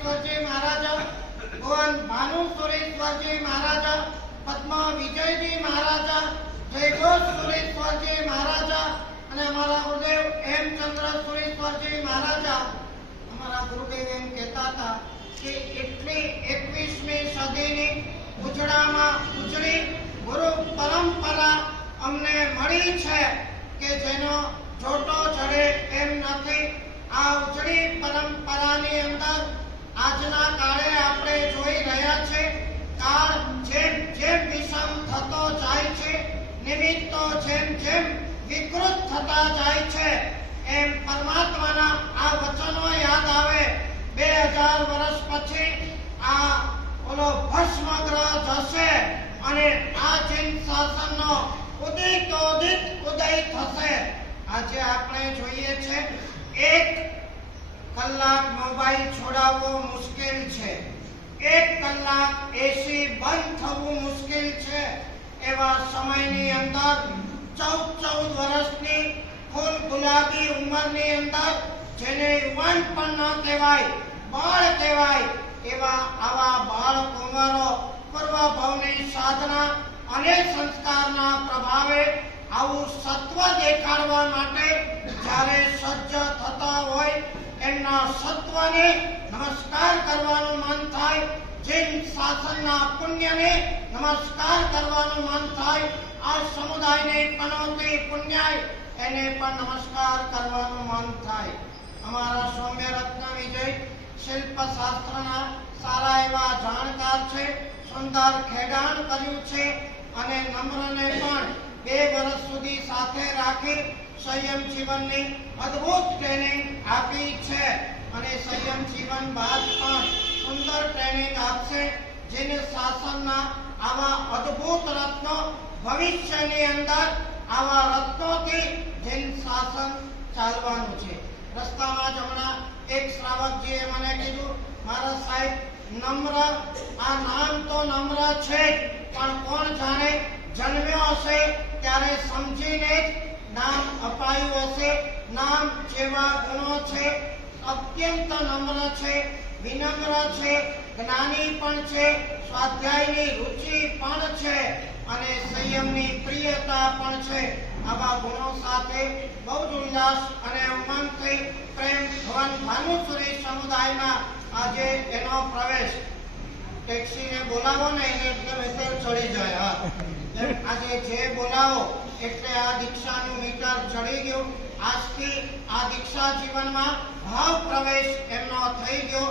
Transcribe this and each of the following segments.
સુરેશ્વરજી મહારાજ, ભુવન ભાનુ સુરેશ્વરજી મહારાજ, પદ્મા વિજયજી મહારાજ, જયઘોષ સુરેશ્વરજી મહારાજ અને અમારા ગુરુદેવ હેમચંદ્ર સુરેશ્વરજી મહારાજ. અમારા ગુરુદેવ એમ કહેતા હતા કે એટલી 21મી સદીની ઉજળામાં ઉજળી ગુરુ પરંપરા અમને મળી છે કે જેનો જોટો ચડે એમ નથી. આ ઉજળી પરંપરાની અંદર આજના કાળે આપણે જોઈ રહ્યા છે કાળ જેમ જેમ વિષમ થતો જાય છે, નિમિત્તો જેમ જેમ વિકૃત થતા જાય છે, એમ પરમાત્માના આ વચનો યાદ આવે. 2000 વર્ષ પછી આ ઓલો ભસ્મ ગ્રહ જશે અને આ જૈન શાસનનો ઉદિત ઉદય થશે. આજે આપણે જોઈએ છે 1 કલાક મોબાઈલ છોડાવવો મુશ્કેલ છે, 1 કલાક એસી બંધ થવું મુશ્કેલ છે. એવા સમયની અંદર 14 વર્ષની ફૂલ ગુલાબી ઉંમરની અંદર જેને યુવાન પણ ન કહેવાય, બાળ કહેવાય, એવા આવા બાળ કુંવરો પૂર્વ ભાવની સાધના અને સંસ્કારના પ્રભાવે આવું સત્વ દેખાડવા માટે જ્યારે સજ્જ થતા હોય એમના સત્વને નમસ્કાર કરવાનું મન થાય, જૈન શાસનના પુણ્યને નમસ્કાર કરવાનું મન થાય, આ સમુદાયને કનોતી પુણ્યાય એને પણ નમસ્કાર કરવાનું મન થાય. અમારા સૌમ્ય રત્ન વિજય શિલ્પશાસ્ત્રના સારા એવા જાણકાર છે, સુંદર ખેડાણ કર્યું છે અને નમ્રને પણ 2 વર્ષ સુધી સાથે રાખી સંયમ જીવનની અદ્ભુત ટ્રેનિંગ આપી છે અને સંયમ જીવન બાદ પણ સુંદર ટ્રેનિંગ આપશે. જેને શાસનના આવા અદ્ભુત રત્નો ભવિષ્યની અંદર આવા રત્નોથી જૈન શાસન ચાલવાનું છે. રસ્તામાં જ હમણાં એક શ્રાવકજીએ મને કીધું, મારા સાહેબ નમ્ર, આ નામ તો નમ્ર છે પણ કોણ જાણે જન્મ્યો હશે ત્યારે સમજીને જ નામ અપાયું હશે. નામ જેવા ગુણો છે, અત્યંત નમ્ર છે, વિનમ્ર છે, જ્ઞાની પણ છે, સ્વાધ્યાયની રુચિ પણ છે અને સંયમની પ્રિયતા પણ છે. આવા ગુણો સાથે બહુ જ ઉલ્લાસ અને ઉમંગથી પ્રેમ ભવન ભાનુસુરી સમુદાયમાં આજે એનો પ્રવેશ. ટેક્સીને બોલાવો ને એને એટલે ચડી જાય. આજે જે બોલાવો એટલે આ દીક્ષાનું મીટર ચડી ગયું. આજથી આ દીક્ષા જીવનમાં ભાવ પ્રવેશ એમનો થઈ ગયો.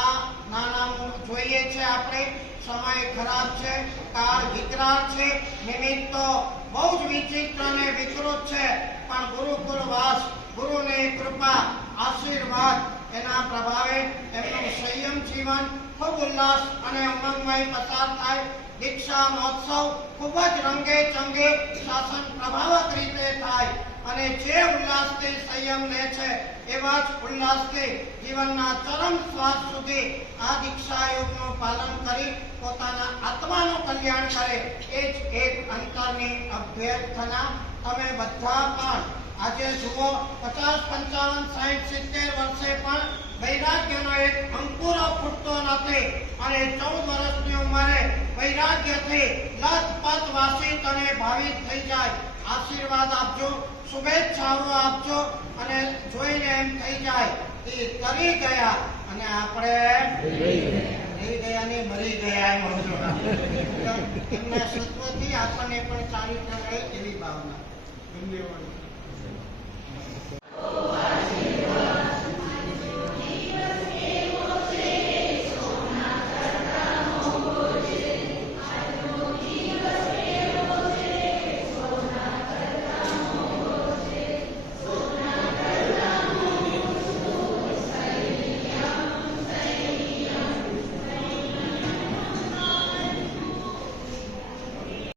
આ નાના જોઈએ છે આપણે, સમય ખરાબ છે, કાળ વિકરાળ છે, નિમિત્તો બહુ જ વિચિત્ર અને વિકૃત છે, પણ ગુરુકુળ વાસ, ગુરુની કૃપા, આશીર્વાદ એના પ્રભાવે એમનું સંયમ જીવન ખૂબ ઉલ્લાસ અને ઉમંગમય પસાર થાય. દીક્ષા મહોત્સવ ખૂબ જ રંગે ચંગે શાસન પ્રભાવક રીતે થાય અને જે ઉલ્લાસથી સંયમ લે છે એવા જ ઉલ્લાસથી જીવનના ચરમ શ્વાસ સુધી આ દીક્ષા યોગનું પાલન કરી પોતાના આત્માનું કલ્યાણ કરે એ જ એક અંતરની અભ્યર્થના. તમે બધા પણ આજે જુઓ 50, 55, 60, 70 વર્ષે પણ વૈરાગ્યનો એક અંકુર ફૂટતો નથી અને 14 વર્ષની ઉંમરે વૈરાગ્યથી લથપથ વાસિત અને ભાવિત થઈ જાય. આશીર્વાદ આપજો, શુભેચ્છાઓ આપજો અને જોઈને એમ થઈ જાય કે કરી ગયા અને આપણે રહી ગયા ને મરી ગયા એમ સમજો. એમના સત્વથી આપણને પણ ચારિત્ર મળે એવી ભાવના. ધન્યવાદ.